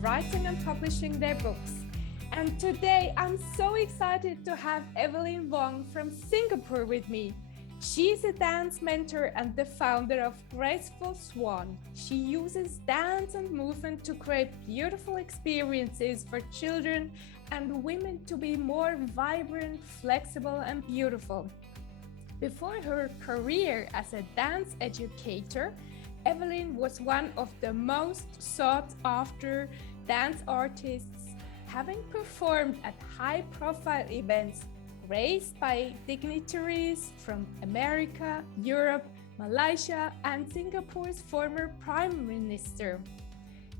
writing and publishing their books. And today I'm so excited to have Evelyn Wong from Singapore with me. She's a dance mentor and the founder of Graceful. She uses dance and movement to create beautiful experiences for children and women to be more vibrant, flexible, and beautiful. Before her career as a dance educator, Evelyn was one of the most sought-after dance artists, having performed at high-profile events raised by dignitaries from America, Europe, Malaysia, and Singapore's former Prime Minister.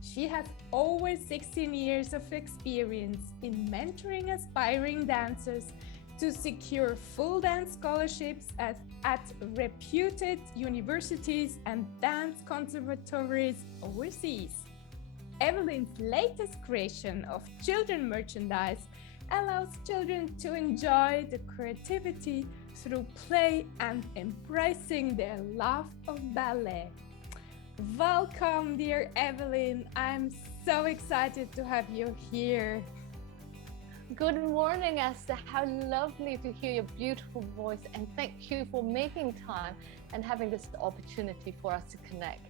She has over 16 years of experience in mentoring aspiring dancers to secure full dance scholarships at reputed universities and dance conservatories overseas. Evelyn's latest creation of children merchandise allows children to enjoy the creativity through play and embracing their love of ballet. Welcome, dear Evelyn. I'm so excited to have you here. Good morning, Esther. How lovely to hear your beautiful voice, and thank you for making time and having this opportunity for us to connect.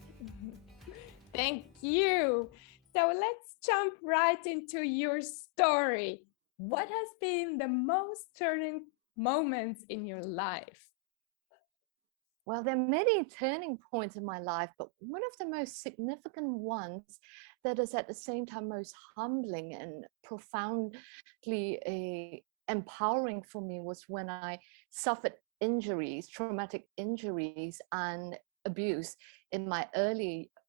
Thank you. So let's jump right into your story. What has been the most turning moments in your life? Well, there are many turning points in my life, but one of the most significant ones that is at the same time most humbling and profoundly empowering for me was when I suffered injuries, traumatic injuries and abuse in my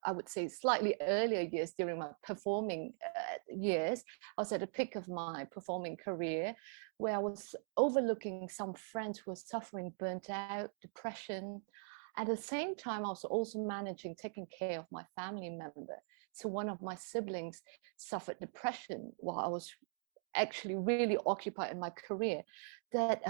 I would say slightly earlier years during my performing years. I was at the peak of my performing career where I was overlooking some friends who were suffering burnt out, depression. At the same time, I was also managing, taking care of my family member. So one of my siblings suffered depression while I was actually really occupied in my career. That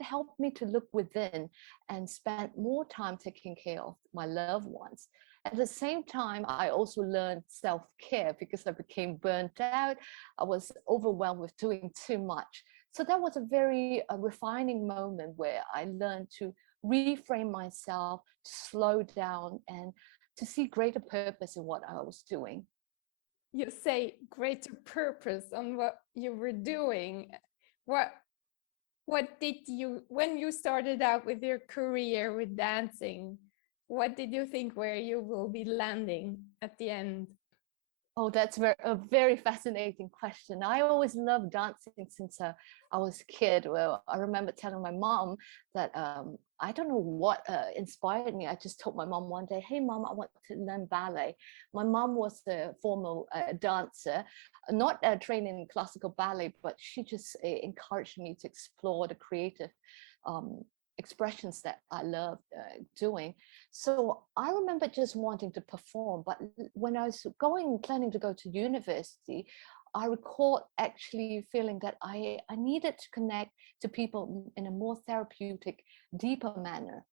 helped me to look within and spend more time taking care of my loved ones. At the same time, I also learned self-care because I became burnt out. I was overwhelmed with doing too much. So that was a very refining moment where I learned to reframe myself, to slow down, and to see greater purpose in what I was doing. You say greater purpose on what you were doing. What did you, when you started out with your career with dancing, what did you think where you will be landing at the end? Oh, that's a very fascinating question. I always loved dancing since I was a kid. Well, I remember telling my mom that I don't know what inspired me. I just told my mom one day, "Hey, mom, I want to learn ballet." My mom was a formal dancer, not trained in classical ballet, but she just encouraged me to explore the creative um, expressions that I loved doing. So I remember just wanting to perform, but when I was planning to go to university, I recalled actually feeling that I needed to connect to people in a more therapeutic, deeper manner.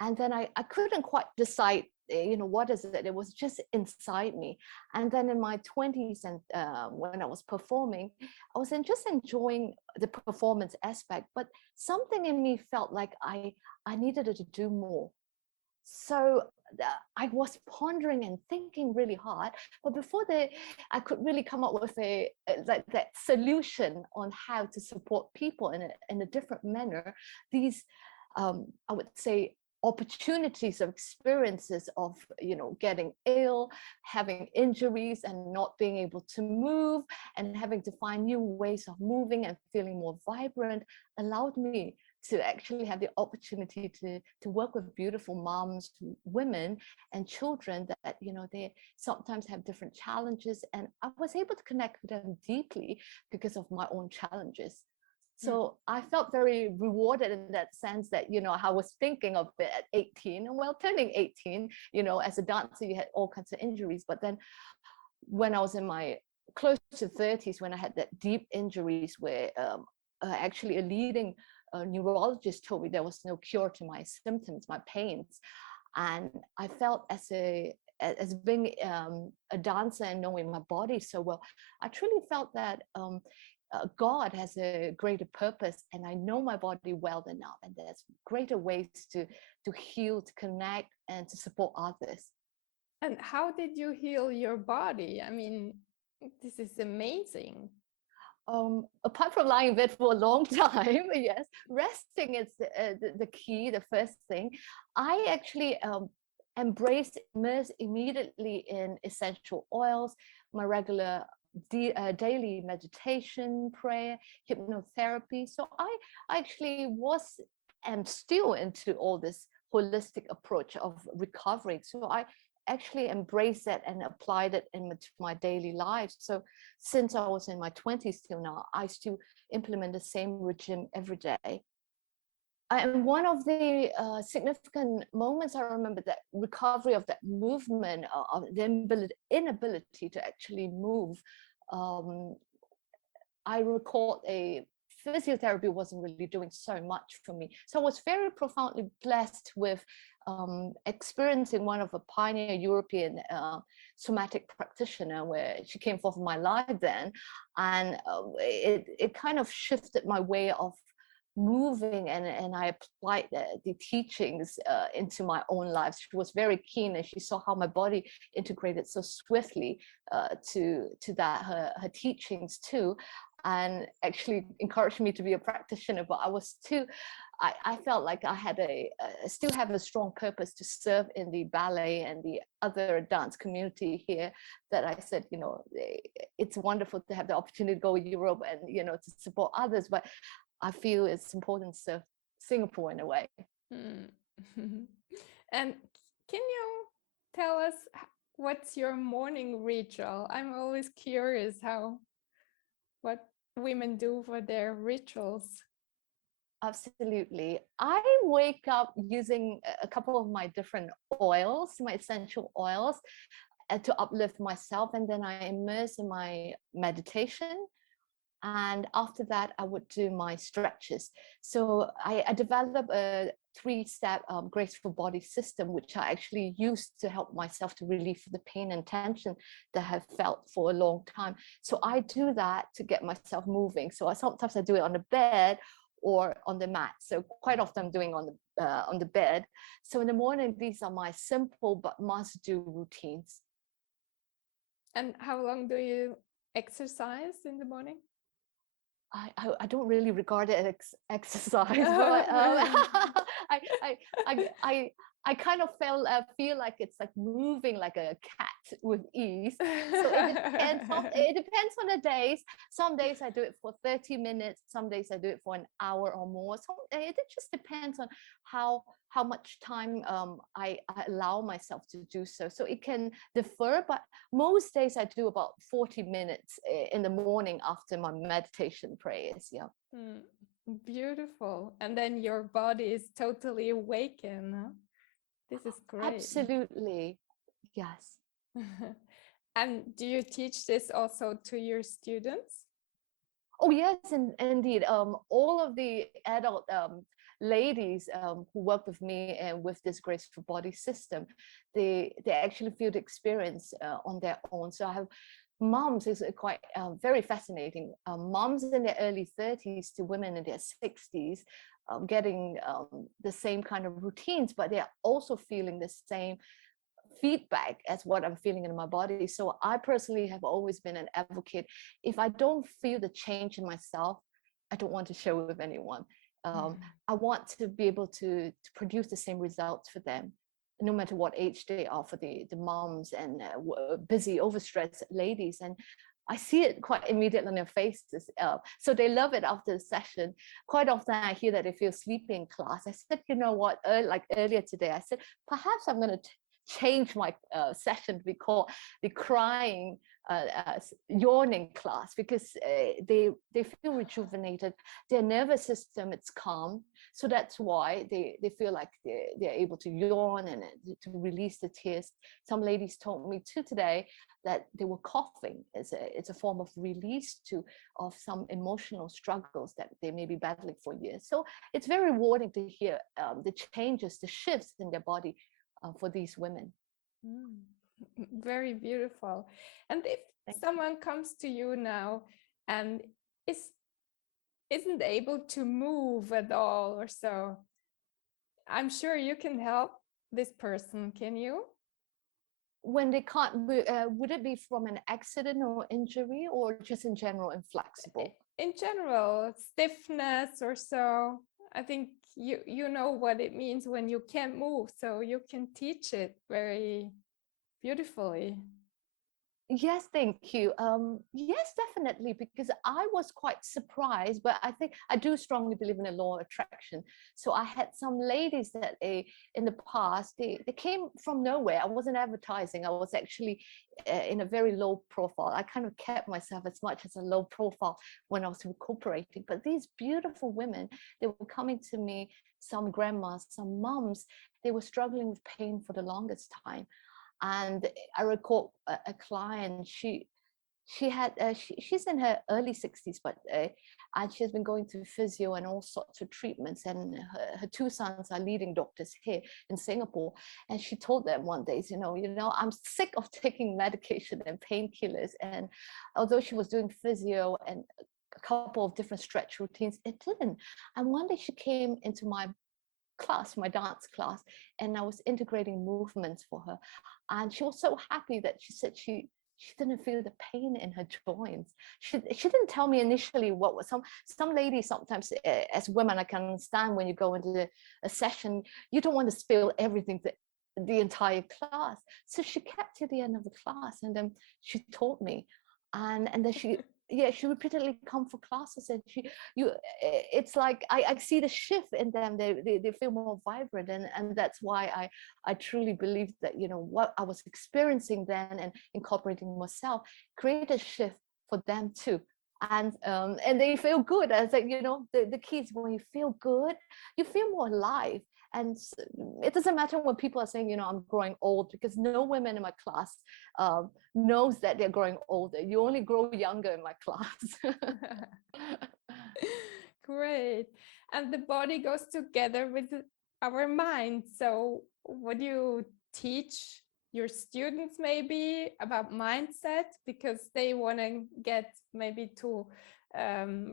And then I couldn't quite decide, what is it? It was just inside me. And then in my 20s and when I was performing, I was just enjoying the performance aspect, but something in me felt like I needed to do more. So I was pondering and thinking really hard, but I could really come up with that solution on how to support people in a different manner. These, I would say, opportunities of experiences of getting ill, having injuries and not being able to move, and having to find new ways of moving and feeling more vibrant allowed me to actually have the opportunity to work with beautiful moms, women, and children that they sometimes have different challenges, and I was able to connect with them deeply because of my own challenges. So I felt very rewarded in that sense that, I was thinking of it at 18, and turning 18, as a dancer, you had all kinds of injuries. But then when I was in my close to 30s, when I had that deep injuries where actually a leading neurologist told me there was no cure to my symptoms, my pains. And I felt as a as being a dancer and knowing my body so well, I truly felt that God has a greater purpose, and I know my body well enough, and there's greater ways to heal, to connect, and to support others. And how did you heal your body? I mean, this is amazing. Apart from lying in bed for a long time, yes, resting is the key, the first thing. I actually immerse immediately in essential oils, my regular daily meditation, prayer, hypnotherapy. So I actually was and still into all this holistic approach of recovery. So I actually embraced that and applied it into my daily life. So since I was in my 20s till now, I still implement the same regime every day. And one of the significant moments I remember, that recovery of that movement, of the inability to actually move. Um, I recall a physiotherapy wasn't really doing so much for me. So I was very profoundly blessed with experiencing one of a pioneer European somatic practitioner, where she came forth in my life then. And it kind of shifted my way of moving, and I applied the teachings into my own life. She was very keen, and she saw how my body integrated so swiftly to that her teachings too, and actually encouraged me to be a practitioner. But I was too, I felt like I had still have a strong purpose to serve in the ballet and the other dance community here, that I said, it's wonderful to have the opportunity to go to Europe and, to support others, but I feel it's important to serve Singapore in a way. Mm. And can you tell us what's your morning ritual? I'm always curious what women do for their rituals. Absolutely. I wake up using a couple of my different oils, my essential oils, to uplift myself, and then I immerse in my meditation. And after that, I would do my stretches. So I developed a 3-step graceful body system, which I actually used to help myself to relieve the pain and tension that I have felt for a long time. So I do that to get myself moving. So sometimes I do it on the bed or on the mat. So quite often I'm doing on the bed. So in the morning, these are my simple but must do routines. And how long do you exercise in the morning? I don't really regard it as exercise, but I, I, I kind of feel like it's like moving like a cat with ease. So it depends on the days. Some days I do it for 30 minutes. Some days I do it for an hour or more. So it just depends on how much time I allow myself to do so. So it can differ, but most days I do about 40 minutes in the morning after my meditation prayers. Yeah. Mm, beautiful. And then your body is totally awakened. Huh? This is great. Absolutely. Yes. And do you teach this also to your students? Oh yes, indeed. All of the adult ladies who work with me and with this graceful body system, they actually feel the experience on their own. So I have moms, is quite very fascinating. Moms in their early 30s to women in their 60s, getting the same kind of routines, but they're also feeling the same feedback as what I'm feeling in my body. So I personally have always been an advocate. If I don't feel the change in myself, I don't want to share with anyone. I want to be able to produce the same results for them, no matter what age they are, for the moms and busy, overstressed ladies. And I see it quite immediately on their faces. So they love it after the session. Quite often I hear that they feel sleepy in class. I said, you know what, like earlier today, I said, perhaps I'm going to change my session to be called the crying yawning class, because they feel rejuvenated, their nervous system, it's calm, so that's why they feel like they're able to yawn and to release the tears. Some ladies told me too today that they were coughing. It's a form of release of some emotional struggles that they may be battling for years. So it's very rewarding to hear the changes, the shifts in their body for these women. Mm. Very beautiful. And if Thank you. someone comes to you now and is isn't able to move at all or so, I'm sure you can help this person, can you? When they can't, would it be from an accident or injury, or just in general inflexible? In general, stiffness or so. I think you know what it means when you can't move, so you can teach it very beautifully. Yes, thank you. Yes, definitely, because I was quite surprised, but I think I do strongly believe in the law of attraction. So I had some ladies that in the past, they came from nowhere. I wasn't advertising. I was actually in a very low profile. I kind of kept myself as much as a low profile when I was recuperating. But these beautiful women, they were coming to me, some grandmas, some mums, they were struggling with pain for the longest time. And I recall a client, she's in her early 60s, but and she's been going through physio and all sorts of treatments, and her two sons are leading doctors here in Singapore. And she told them one day, I'm sick of taking medication and painkillers. And although she was doing physio and a couple of different stretch routines, it didn't. And one day she came into my dance class, and I was integrating movements for her. And she was so happy that she said she didn't feel the pain in her joints. She didn't tell me initially what was some ladies sometimes, as women, I can understand when you go into a session, you don't want to spill everything the entire class. So she kept to the end of the class, and then she told me, and then she repeatedly come for classes, and it's like I see the shift in them. They feel more vibrant, and that's why I truly believe that what I was experiencing then and incorporating myself create a shift for them too. And they feel good. As like, the kids, when you feel good, you feel more alive. And it doesn't matter when people are saying, I'm growing old, because no women in my class knows that they're growing older. You only grow younger in my class. Great. And the body goes together with our mind. So, what do you teach your students maybe about mindset? Because they want to get maybe to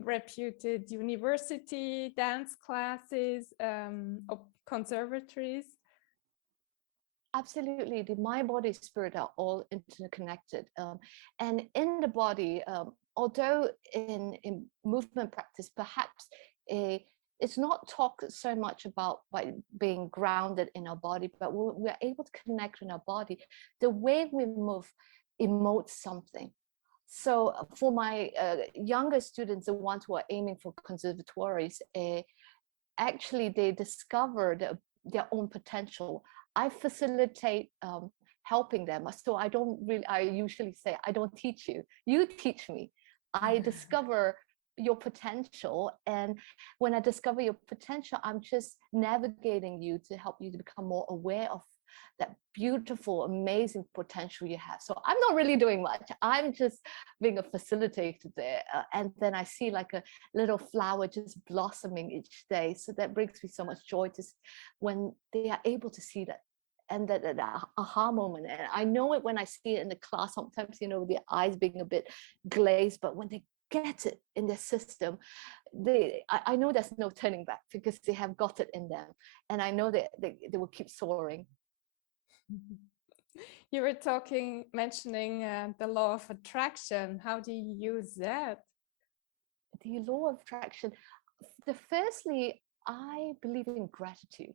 reputed university, dance classes, or conservatories. Absolutely, the mind, body, spirit are all interconnected, and in the body, although in movement practice, perhaps it's not talked so much about by being grounded in our body, but we're able to connect in our body. The way we move emotes something. So for my younger students, the ones who are aiming for conservatories, actually they discover their own potential. I facilitate helping them. So I usually say, I don't teach you, you teach me. I discover your potential. And when I discover your potential, I'm just navigating you to help you to become more aware of that beautiful, amazing potential you have. So I'm not really doing much. I'm just being a facilitator there. And then I see like a little flower just blossoming each day. So that brings me so much joy when they are able to see that. And that aha moment. And I know it when I see it in the class, sometimes, the eyes being a bit glazed, but when they get it in their system, I know there's no turning back, because they have got it in them. And I know that they will keep soaring. You were mentioning the law of attraction. How do you use that? The law of attraction. Firstly, I believe in gratitude.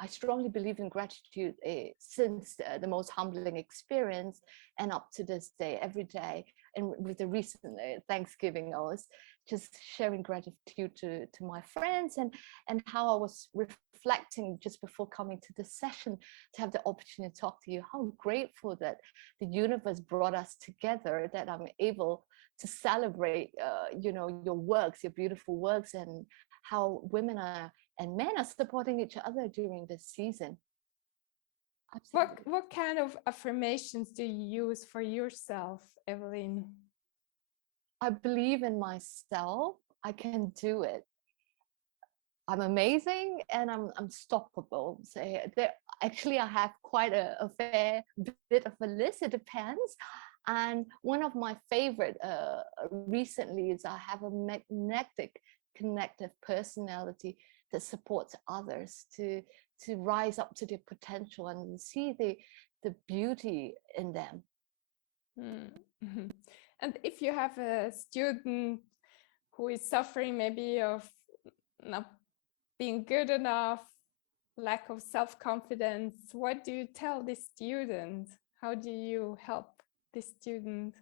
I strongly believe in gratitude since the most humbling experience and up to this day, every day. And with the recent Thanksgiving, I was just sharing gratitude to my friends, and how I was reflecting just before coming to this session to have the opportunity to talk to you. How grateful that the universe brought us together, that I'm able to celebrate, your works, your beautiful works, and how women and men are supporting each other during this season. Absolutely. What kind of affirmations do you use for yourself, Evelyn? I believe in myself. I can do it. I'm amazing and I'm unstoppable. So there, actually, I have quite a fair bit of a list. It depends. And one of my favorite recently is I have a magnetic, connective personality that supports others to rise up to their potential and see the beauty in them. Mm. And if you have a student who is suffering maybe of not being good enough, lack of self-confidence, what do you tell the student? How do you help the student?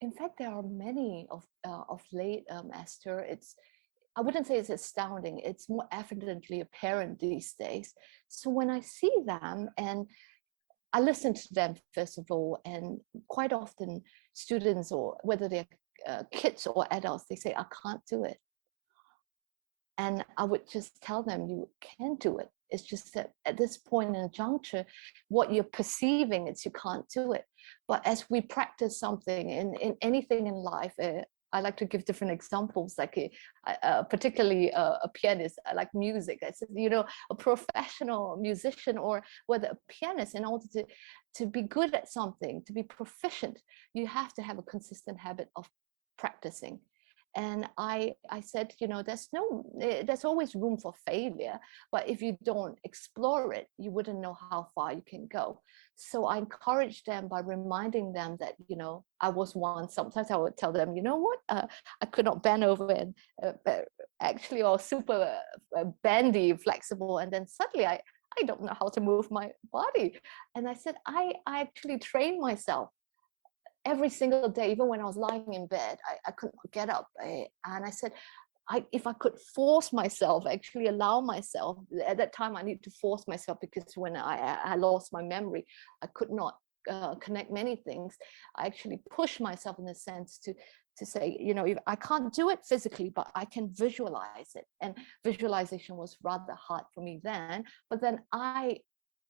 In fact, there are many of late, Esther. I wouldn't say it's astounding. It's more evidently apparent these days. So when I see them and I listen to them, first of all, and quite often students, or whether they're kids or adults, they say, I can't do it. And I would just tell them, you can do it. It's just that at this point in a juncture, what you're perceiving is you can't do it. But as we practice something in anything in life, I like to give different examples, like particularly a pianist. I like music. I said, a professional musician or whether a pianist, in order to be good at something, to be proficient, you have to have a consistent habit of practicing. And I said, there's always room for failure, but if you don't explore it, you wouldn't know how far you can go. So I encourage them by reminding them that, I was once, sometimes I would tell them, you know what, I could not bend over, and actually I was super bendy, flexible. And then suddenly I don't know how to move my body. And I said, I actually trained myself every single day. Even when I was lying in bed, I couldn't get up. And I said, if I could force myself, actually allow myself, at that time I need to force myself, because when I lost my memory, I could not connect many things. I actually push myself in a sense to say, if I can't do it physically, but I can visualize it. And visualization was rather hard for me then, but then I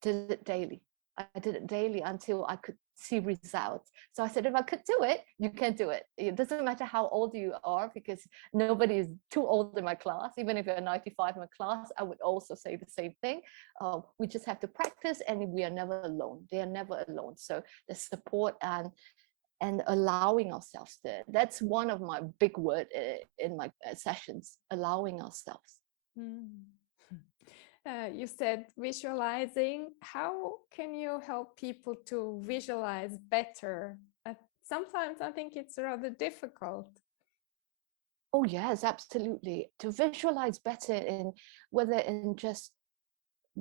did it daily. I did it daily until I could see results. So I said, if I could do it, you can do it. It doesn't matter how old you are, because nobody is too old in my class. Even if you're 95 in my class, I would also say the same thing. We just have to practice, and we are never alone. They are never alone. So the support and allowing ourselves to, that's one of my big word in my sessions, allowing ourselves. Mm. You said visualizing. How can you help people to visualize better? Sometimes I think it's rather difficult. Oh yes, absolutely. To visualize better, in whether in just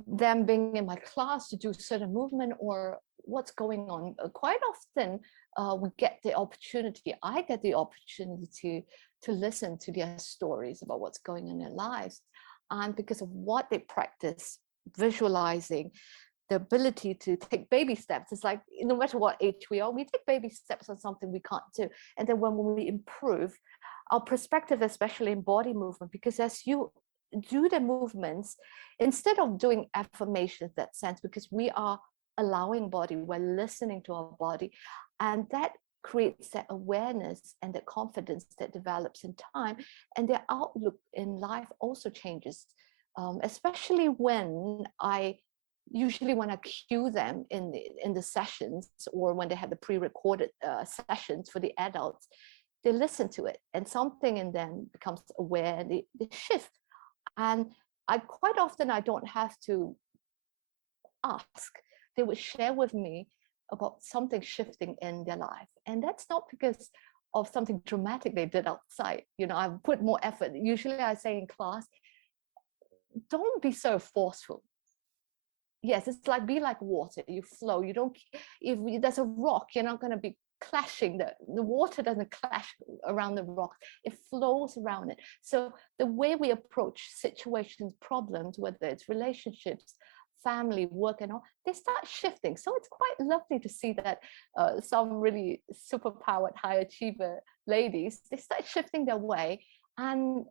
them being in my class to do certain movement or what's going on. Quite often we get the opportunity, I get the opportunity to listen to their stories about what's going on in their lives. And because of what they practice, visualizing, the ability to take baby steps. It's like, no matter what age we are, we take baby steps on something we can't do. And then when we improve our perspective, especially in body movement, because as you do the movements, instead of doing affirmations, that sense, because we are allowing body, we're listening to our body, and that creates that awareness and that confidence that develops in time, and their outlook in life also changes. Especially usually when I cue them in the sessions, or when they have the pre-recorded sessions for the adults, they listen to it, and something in them becomes aware, and they shift. And quite often I don't have to ask. They would share with me about something shifting in their life. And that's not because of something dramatic they did outside. I put more effort. Usually I say in class, don't be so forceful. Yes, it's like, be like water. You flow. You don't, if there's a rock, you're not going to be clashing. The water doesn't clash around the rock. It flows around it. So the way we approach situations, problems, whether it's relationships, family, work, and all, they start shifting. So it's quite lovely to see that some really superpowered high achiever ladies, they start shifting their way, and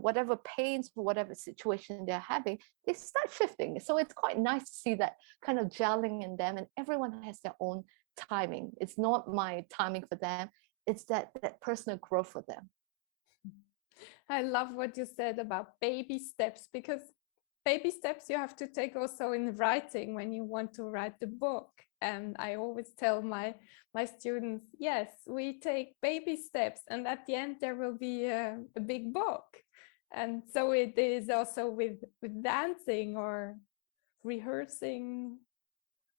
whatever pains or whatever situation they're having, they start shifting. So it's quite nice to see that kind of gelling in them, and everyone has their own timing. It's not my timing for them, it's that personal growth for them. I love what you said about baby steps, because baby steps you have to take also in writing when you want to write the book. And I always tell my students, yes, we take baby steps, and at the end there will be a big book. And so it is also with dancing or rehearsing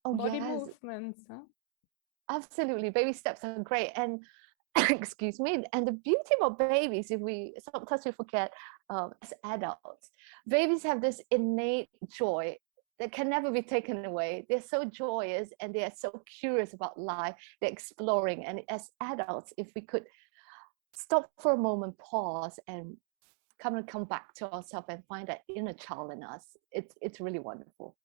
Oh body yes, movements. Huh? absolutely. Baby steps are great. And excuse me. And the beauty about babies, if we sometimes we forget as adults, babies have this innate joy that can never be taken away. They're so joyous and they are so curious about life. They're exploring. And as adults, if we could stop for a moment, pause, and come back to ourselves and find that inner child in us, it's really wonderful.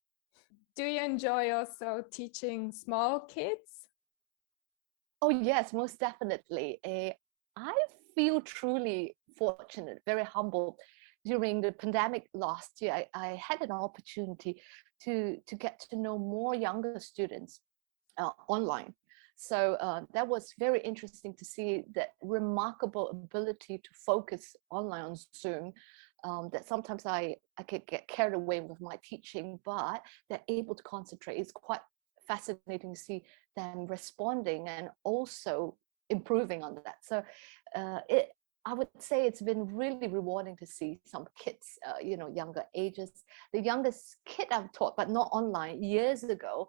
Do you enjoy also teaching small kids? Oh, yes, most definitely. I feel truly fortunate, very humbled. During the pandemic last year, I had an opportunity to get to know more younger students online. So that was very interesting to see that remarkable ability to focus online on Zoom. That sometimes I could get carried away with my teaching, but they're able to concentrate. It's quite fascinating to see them responding and also improving on that. So it I would say it's been really rewarding to see some kids, younger ages. The youngest kid I've taught, but not online, years ago,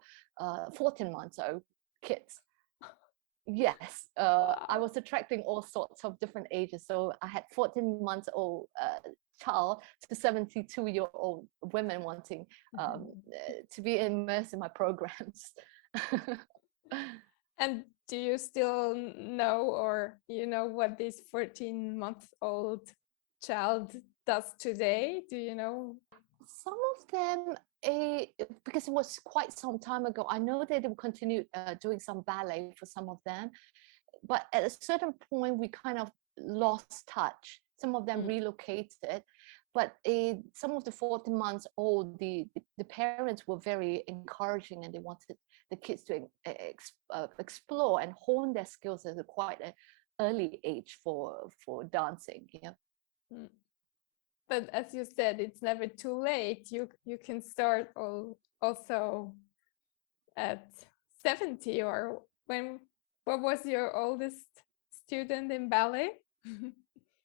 14 months old kids. Yes, I was attracting all sorts of different ages. So I had 14 months old child to 72-year-old women wanting to be immersed in my programs. And do you still know, or you know what this 14-month-old child does today? Do you know? Some of them, because it was quite some time ago, I know they will continue doing some ballet for some of them, but at a certain point we kind of lost touch. Some of them relocated, but some of the 14 months old, the parents were very encouraging and they wanted the kids to explore and hone their skills at a quite an early age for dancing. Yeah. Mm. But as you said, it's never too late. You can start also at 70, or when. What was your oldest student in ballet?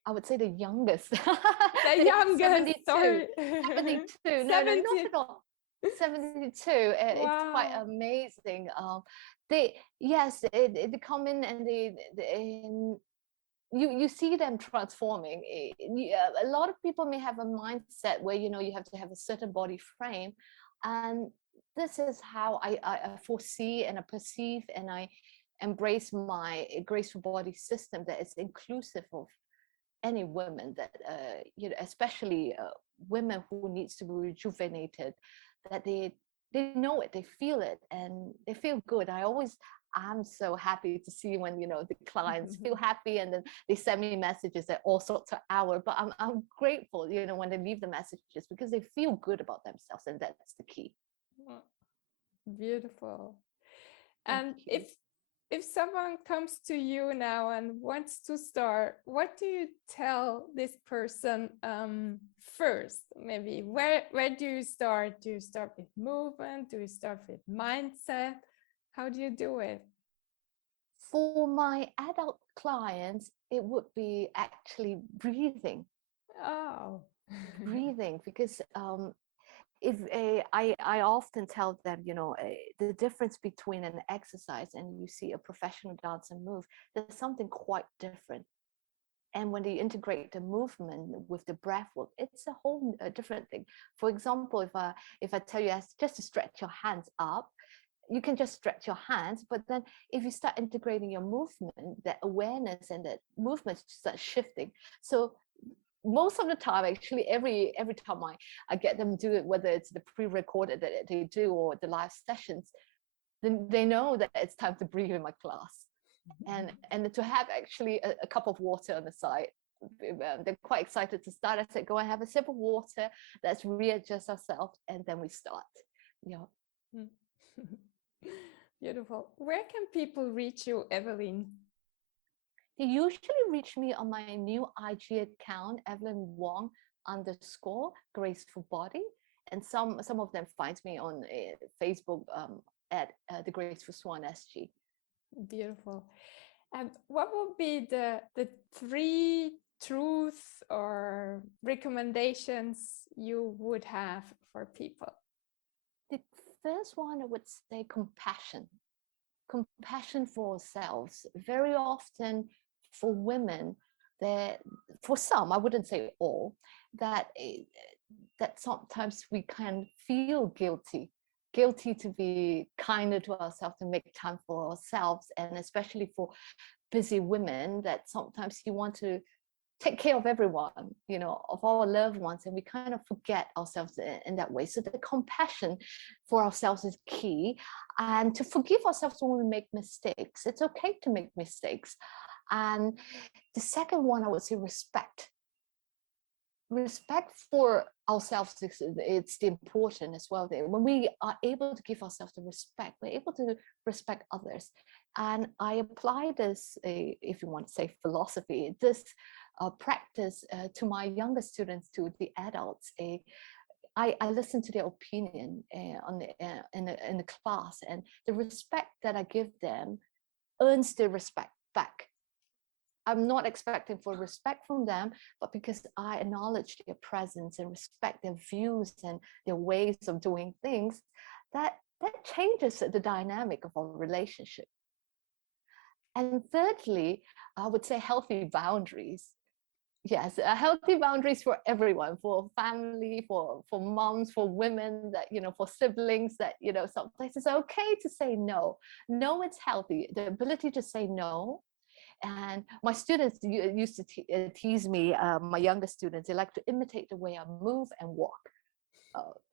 I would say the youngest. The The youngest, 72. sorry. 72. No, no, not 70. at all. 72. It's quite Wow. amazing. They yes, they come in and you see them transforming. A lot of people may have a mindset where you have to have a certain body frame, and this is how I foresee and I perceive and I embrace my graceful body system that is inclusive of any women that especially women who needs to be rejuvenated, that they know it, they feel it, and they feel good. I'm so happy to see when the clients feel happy and then they send me messages at all sorts of hours, but I'm grateful when they leave the messages because they feel good about themselves, and that's the key. Beautiful. Thank And you. if someone comes to you now and wants to start, what do you tell this person first? Maybe where do you start? Do you start with movement? Do you start with mindset? How do you do it? For my adult clients, it would be actually breathing. Oh. Breathing, because if I often tell them, the difference between an exercise and you see a professional dancer move, there's something quite different. And when they integrate the movement with the breath work, it's a whole different thing. For example, if I tell you just to stretch your hands up, you can just stretch your hands, but then if you start integrating your movement, that awareness and that movement start shifting. So most of the time, actually, every time I get them do it, whether it's the pre-recorded that they do or the live sessions, then they know that it's time to breathe in my class, and to have actually a cup of water on the side. They're quite excited to start. I said, go and have a sip of water. Let's readjust ourselves, and then we start. Yeah. Beautiful. Where can people reach you, Evelyn? They usually reach me on my new IG account, Evelyn Wong _graceful body. And some of them finds me on Facebook at the Graceful Swan SG. Beautiful. And what would be the three truths or recommendations you would have for people? The first one, I would say compassion. Compassion for ourselves. Very often for women, that for some, I wouldn't say all, that that sometimes we can feel guilty to be kinder to ourselves, to make time for ourselves, and especially for busy women, that sometimes you want to take care of everyone, of our loved ones, and we kind of forget ourselves in that way. So the compassion for ourselves is key, and to forgive ourselves when we make mistakes. It's okay to make mistakes. And the second one, I would say respect. Respect for ourselves, it's the important as well. When we are able to give ourselves the respect, we're able to respect others. And I apply this, if you want to say philosophy, this practice to my younger students, to the adults. I listen to their opinion in the class, and the respect that I give them earns the respect back. I'm not expecting for respect from them, but because I acknowledge their presence and respect their views and their ways of doing things, that changes the dynamic of our relationship. And thirdly, I would say healthy boundaries. Yes, healthy boundaries for everyone, for family, for moms, for women, that for siblings, that sometimes it's okay to say no. No, it's healthy. The ability to say no. And my students used to tease me, my younger students, they like to imitate the way I move and walk.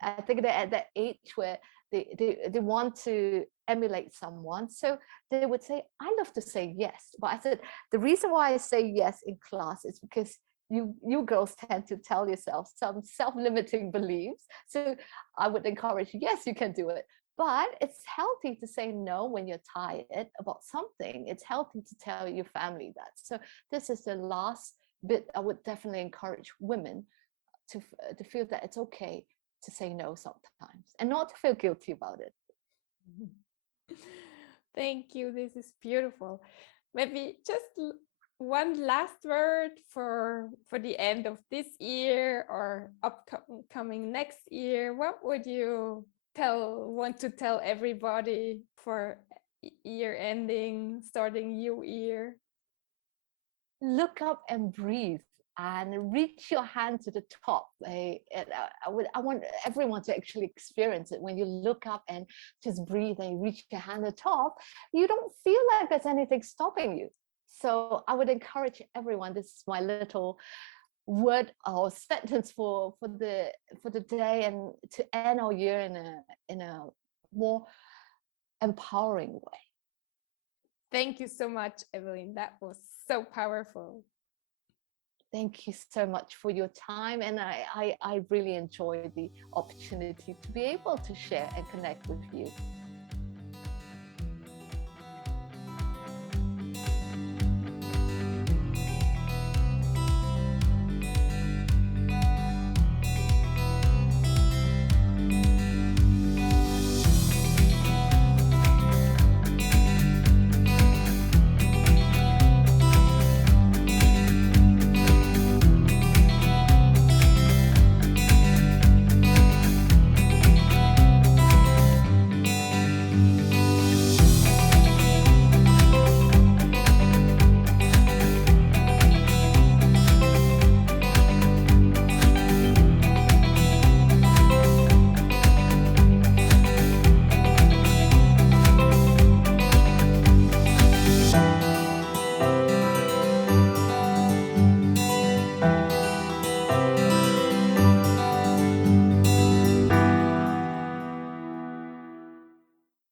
I think they're at that age where they want to emulate someone. So they would say, I love to say yes. But I said, the reason why I say yes in class is because you girls tend to tell yourself some self-limiting beliefs. So I would encourage, yes, you can do it. But it's healthy to say no when you're tired about something. It's healthy to tell your family that. So this is the last bit. I would definitely encourage women to feel that it's okay to say no sometimes, and not to feel guilty about it. Thank you. This is beautiful. Maybe just one last word for the end of this year or upcoming next year. What would you want to tell everybody for year ending, starting new year? Look up and breathe, and reach your hand to the top. I want everyone to actually experience it. When you look up and just breathe and you reach your hand to the top, you don't feel like there's anything stopping you. So I would encourage everyone. This is my little word or sentence for the day, and to end our year in a more empowering way. Thank you so much, Evelyn. That was so powerful. Thank you so much for your time, and I really enjoyed the opportunity to be able to share and connect with you.